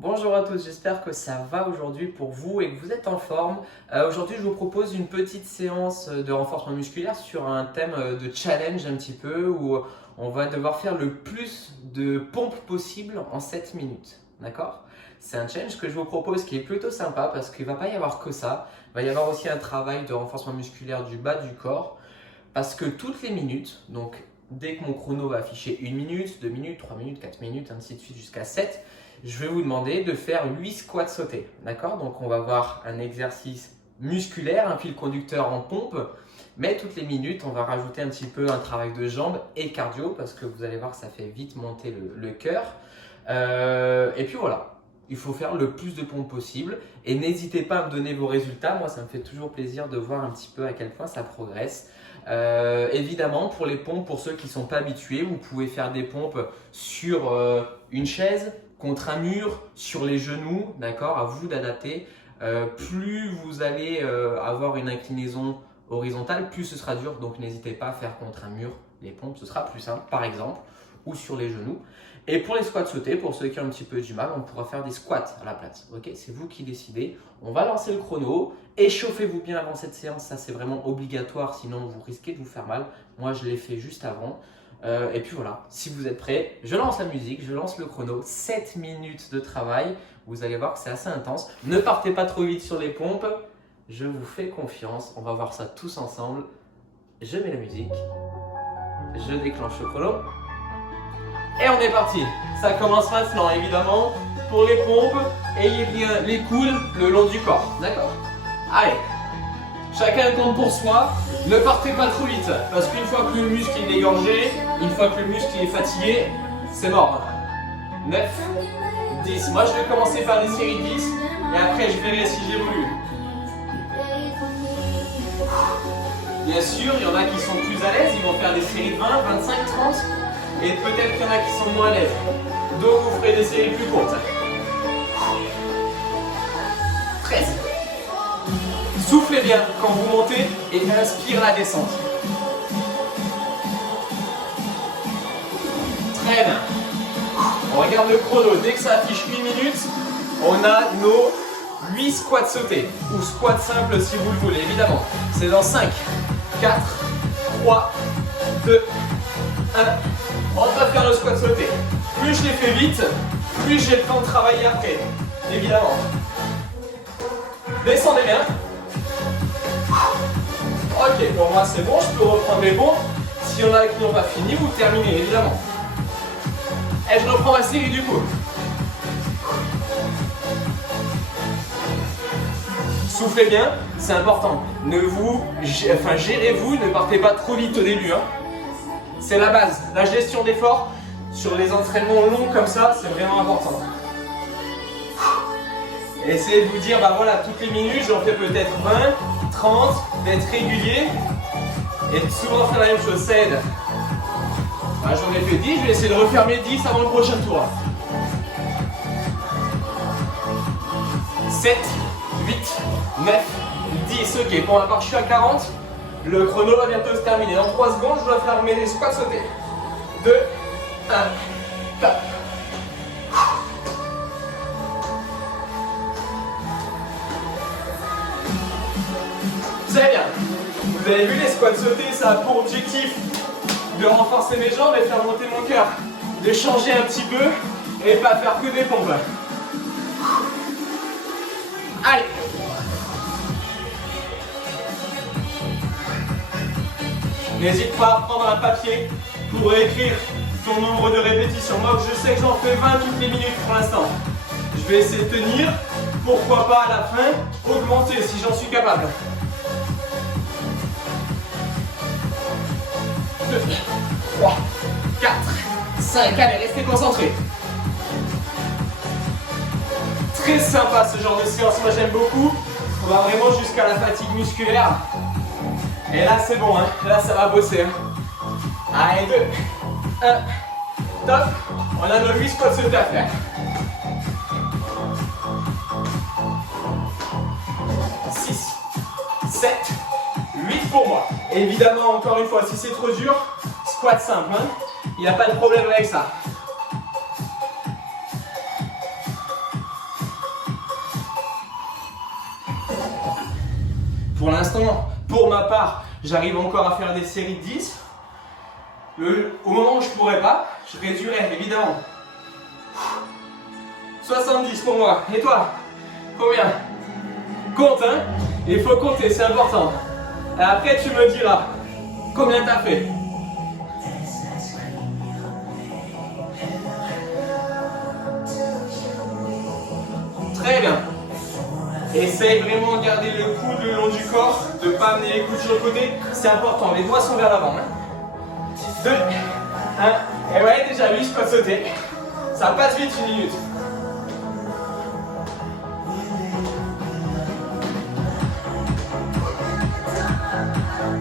Bonjour à tous, j'espère que ça va aujourd'hui pour vous et que vous êtes en forme. Aujourd'hui, je vous propose une petite séance de renforcement musculaire sur un thème de challenge un petit peu où on va devoir faire le plus de pompes possible en 7 minutes. D'accord? C'est un challenge que je vous propose qui est plutôt sympa parce qu'il ne va pas y avoir que ça. Il va y avoir aussi un travail de renforcement musculaire du bas du corps parce que toutes les minutes, donc dès que mon chrono va afficher 1 minute, 2 minutes, 3 minutes, 4 minutes, ainsi de suite jusqu'à 7, je vais vous demander de faire 8 squats sautés. D'accord? Donc on va voir un exercice musculaire, un fil conducteur en pompe, mais toutes les minutes, on va rajouter un petit peu un travail de jambes et cardio parce que vous allez voir que ça fait vite monter le cœur. Et puis voilà. Il faut faire le plus de pompes possible et n'hésitez pas à me donner vos résultats. Moi, ça me fait toujours plaisir de voir un petit peu à quel point ça progresse. Évidemment, pour les pompes, pour ceux qui ne sont pas habitués, vous pouvez faire des pompes sur une chaise, contre un mur, sur les genoux, d'accord? À vous d'adapter. Plus vous allez avoir une inclinaison horizontale, plus ce sera dur. Donc n'hésitez pas à faire contre un mur les pompes, ce sera plus simple, par exemple, ou sur les genoux. Et pour les squats sautés, pour ceux qui ont un petit peu du mal, on pourra faire des squats à la place. Ok, c'est vous qui décidez. On va lancer le chrono. Échauffez-vous bien avant cette séance, ça c'est vraiment obligatoire, sinon vous risquez de vous faire mal. Moi je l'ai fait juste avant. Et puis voilà, si vous êtes prêts, je lance la musique, je lance le chrono. 7 minutes de travail, vous allez voir que c'est assez intense. Ne partez pas trop vite sur les pompes, je vous fais confiance. On va voir ça tous ensemble. Je mets la musique, je déclenche le chrono. Et on est parti. Ça commence maintenant, évidemment. Pour les pompes, ayez bien les coudes le long du corps. D'accord? Allez. Chacun compte pour soi. Ne partez pas trop vite. Parce qu'une fois que le muscle est égorgé, une fois que le muscle est fatigué, c'est mort. 9, 10. Moi, je vais commencer par des séries 10. Et après, je verrai si j'évolue. Bien sûr, il y en a qui sont plus à l'aise. Ils vont faire des séries 20, 25, 30. Et peut-être qu'il y en a qui sont moins à l'aise. Donc vous ferez des séries plus courtes. 13. Soufflez bien quand vous montez et inspire la descente. Très bien. On regarde le chrono. Dès que ça affiche 1 minute, on a nos 8 squats sautés. Ou squats simples si vous le voulez, évidemment. C'est dans 5, 4, 3, 2, 1. On va faire le squat sauté. Plus je les fais vite, plus j'ai le temps de travailler après. Évidemment. Descendez bien. Ok, pour moi c'est bon, je peux reprendre mes pompes. S'il y en a qui n'ont pas fini, vous terminez, évidemment. Et je reprends ma série du coup. Soufflez bien, c'est important. Gérez-vous, ne partez pas trop vite au début. C'est la base. La gestion d'effort sur les entraînements longs comme ça, c'est vraiment important. Et essayez de vous dire, bah voilà, toutes les minutes, j'en fais peut-être 20, 30, d'être régulier et de souvent faire la même chose, ça aide. Bah, j'en ai fait 10, je vais essayer de refaire mes 10 avant le prochain tour. 7, 8, 9, 10. Ok, pour ma part, je suis à 40. Le chrono va bientôt se terminer. Dans 3 secondes, je dois faire mes squats sautés. 2, 1, top. Très bien. Vous avez vu les squats sautés, ça a pour objectif de renforcer mes jambes et faire monter mon cœur. De changer un petit peu et pas faire que des pompes. Allez. N'hésite pas à prendre un papier pour écrire ton nombre de répétitions. Moi, je sais que j'en fais 20 toutes les minutes pour l'instant. Je vais essayer de tenir. Pourquoi pas à la fin augmenter si j'en suis capable. 2, 3, 4, 5. Allez, restez concentrés. Très sympa ce genre de séance. Moi, j'aime beaucoup. On va vraiment jusqu'à la fatigue musculaire. Et là c'est bon, hein. Là ça va bosser. Allez, 2, 1, top. On a nos 8 squats sautés à faire. 6, 7, 8 pour moi. Évidemment, encore une fois, si c'est trop dur, squat simple. Il n'y a pas de problème avec ça. Pour l'instant, pour ma part, j'arrive encore à faire des séries de 10. Au moment où je ne pourrais pas, je réduirai évidemment. 70 pour moi. Et toi? Combien? Compte, hein? Il faut compter, c'est important. Et après, tu me diras combien tu as fait. Très bien. Essaye vraiment de garder le coude le long du corps, de ne pas amener les coudes sur le côté. C'est important, les doigts sont vers l'avant. 2, 1, et ouais, déjà 8, je peux sauter. Ça passe vite, 1 minute.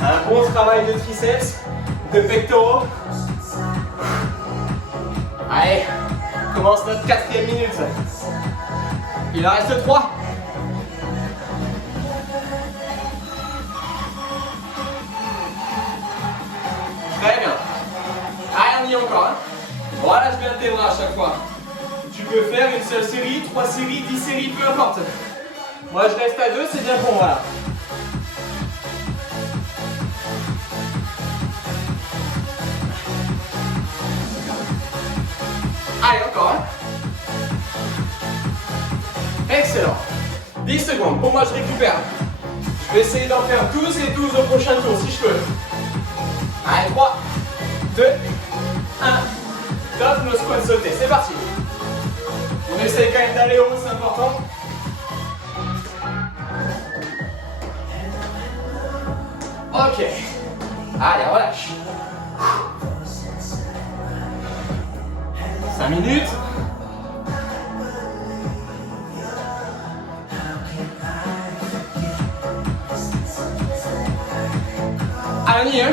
Un bon travail de triceps, de pectoraux. Allez, commence notre 4e minute. Il en reste 3. Très bien. Allez, on y est encore. Hein. Voilà, je viens tes bras à chaque fois. Tu peux faire une seule série, 3 séries, 10 séries, peu importe. Moi, je reste à 2, c'est bien pour moi. Là. Allez, encore. Hein. Excellent. 10 secondes. Pour moi, je récupère. Je vais essayer d'en faire 12 et 12 au prochain tour, si je peux. Allez, 3, 2, 1. Top, le squat sauté. C'est parti. On essaye quand même d'aller haut, c'est important. Ok. Allez, relâche. 5 minutes. Allez, hein.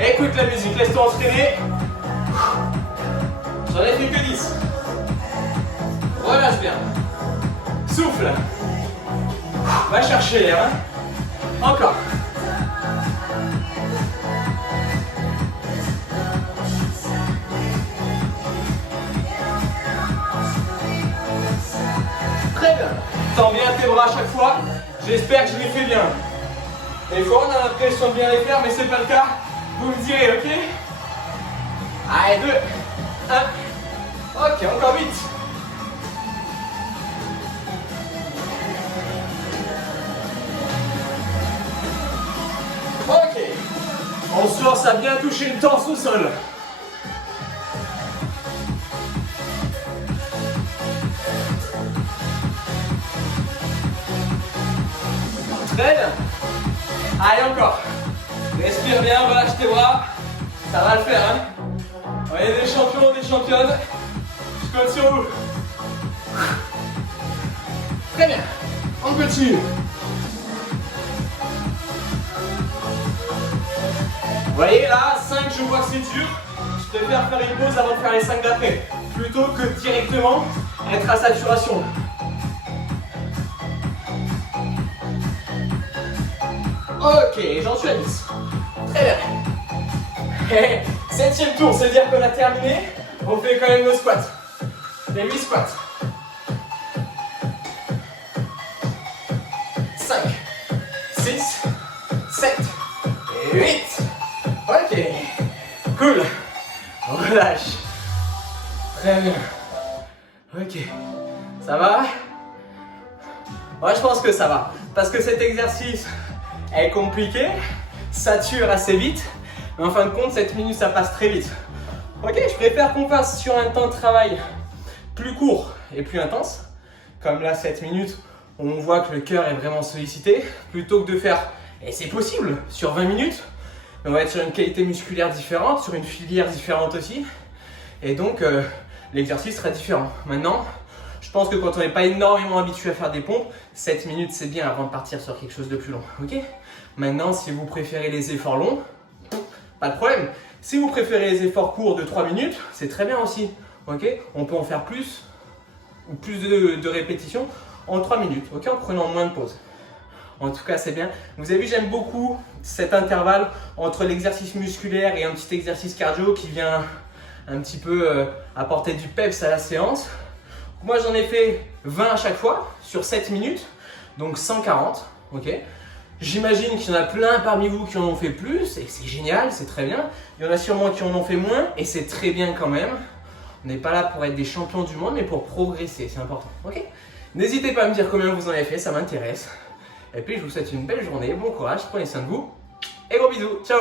Écoute la musique, laisse-toi entraîner. J'en ai fait que 10. Relâche bien. Souffle. Va chercher l'air. Hein. Encore. Très bien. Tends bien tes bras à chaque fois. J'espère que je les fais bien. Des fois, on a l'impression de bien les faire, mais c'est pas le cas. Vous me direz, ok? Allez, 2, 1. Ok, encore 8. Ok. On se force à bien toucher le torse au sol. Très bien. Allez, encore. Respire bien, relâche tes bras. Ça va le faire, hein. On est des champions, des championnes. Je compte sur vous. Très bien. On continue. Vous voyez là, 5, je vois que c'est dur. Je préfère faire une pause avant de faire les 5 d'après. Plutôt que directement être à saturation. Ok, j'en suis à 10. Très bien. 7e tour, c'est-à-dire qu'on a terminé. On fait quand même nos squats. Les 8 squats. 5, 6, 7 et 8. Ok. Cool. Relâche. Très bien. Ok. Ça va? Moi, je pense que ça va. Parce que cet exercice est compliqué, sature assez vite, mais en fin de compte, 7 minutes, ça passe très vite. Ok, je préfère qu'on passe sur un temps de travail plus court et plus intense. Comme là, 7 minutes, on voit que le cœur est vraiment sollicité, plutôt que de faire, et c'est possible, sur 20 minutes, on va être sur une qualité musculaire différente, sur une filière différente aussi, et donc l'exercice sera différent. Maintenant, je pense que quand on n'est pas énormément habitué à faire des pompes, 7 minutes c'est bien avant de partir sur quelque chose de plus long. Ok ? Maintenant, si vous préférez les efforts longs, pas de problème. Si vous préférez les efforts courts de 3 minutes, c'est très bien aussi. Ok ? On peut en faire plus, ou plus de répétitions en 3 minutes, ok ? En prenant moins de pauses. En tout cas, c'est bien. Vous avez vu, j'aime beaucoup cet intervalle entre l'exercice musculaire et un petit exercice cardio qui vient un petit peu apporter du peps à la séance. Moi, j'en ai fait 20 à chaque fois sur 7 minutes, donc 140. Ok. J'imagine qu'il y en a plein parmi vous qui en ont fait plus et c'est génial, c'est très bien. Il y en a sûrement qui en ont fait moins et c'est très bien quand même. On n'est pas là pour être des champions du monde mais pour progresser, c'est important. Ok? N'hésitez pas à me dire combien vous en avez fait, ça m'intéresse. Et puis je vous souhaite une belle journée, bon courage, prenez soin de vous et gros bisous, ciao!